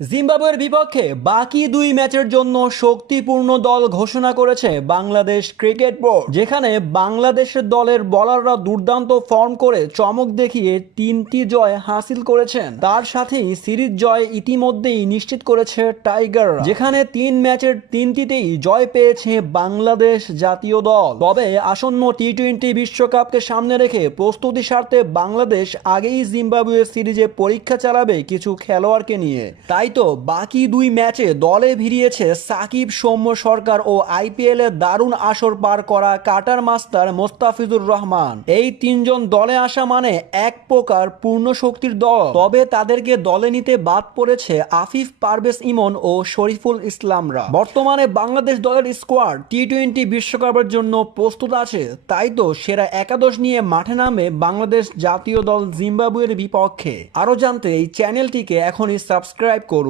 জিম্বাবুয়ের বিপক্ষে বাকি দুই ম্যাচের জন্য শক্তিপূর্ণ দল ঘোষণা করেছে বাংলাদেশ ক্রিকেট বোর্ড, যেখানে বাংলাদেশের দলের বোলাররা দুর্দান্ত ফর্ম করে চমক দেখিয়ে 3টি জয় হাসিল করেছেন। তার সাথেই সিরিজ জয় ইতিমধ্যেই নিশ্চিত করেছে টাইগাররা, যেখানে 3 ম্যাচের 3টিতেই জয় পেয়েছে বাংলাদেশ জাতীয় দল। তবে আসন্ন টি-20 বিশ্বকাপকে সামনে রেখে প্রস্তুতি স্বার্থে বাংলাদেশ আগেই জিম্বাবুয়ে সিরিজে পরীক্ষা চালাবে কিছু খেলোয়াড়কে নিয়ে। তাই তো বাকি দুই ম্যাচে দলে ভিড়িয়েছে সাকিব, সৌম্য সরকার ও আইপিএল এ দারুণ আসর পার করা কাটার মাস্টার মোস্তাফিজুর রহমান। এই তিনজন দলে আসা মানে এক প্রকার পূর্ণ শক্তির দল। তবে তাদেরকে দলে নিতে বাদ পড়েছে আফিফ, পারভেজ ইমন ও শরীফুল ইসলামরা। বর্তমানে বাংলাদেশ দলের স্কোয়াড টি-20 বিশ্বকাপের জন্য প্রস্তুত আছে। তাই তো সেরা একাদশ নিয়ে মাঠে নামে বাংলাদেশ জাতীয় দল জিম্বাবুয়ের বিপক্ষে। আরো জানতে এই চ্যানেলটিকে এখনই সাবস্ক্রাইব করুন।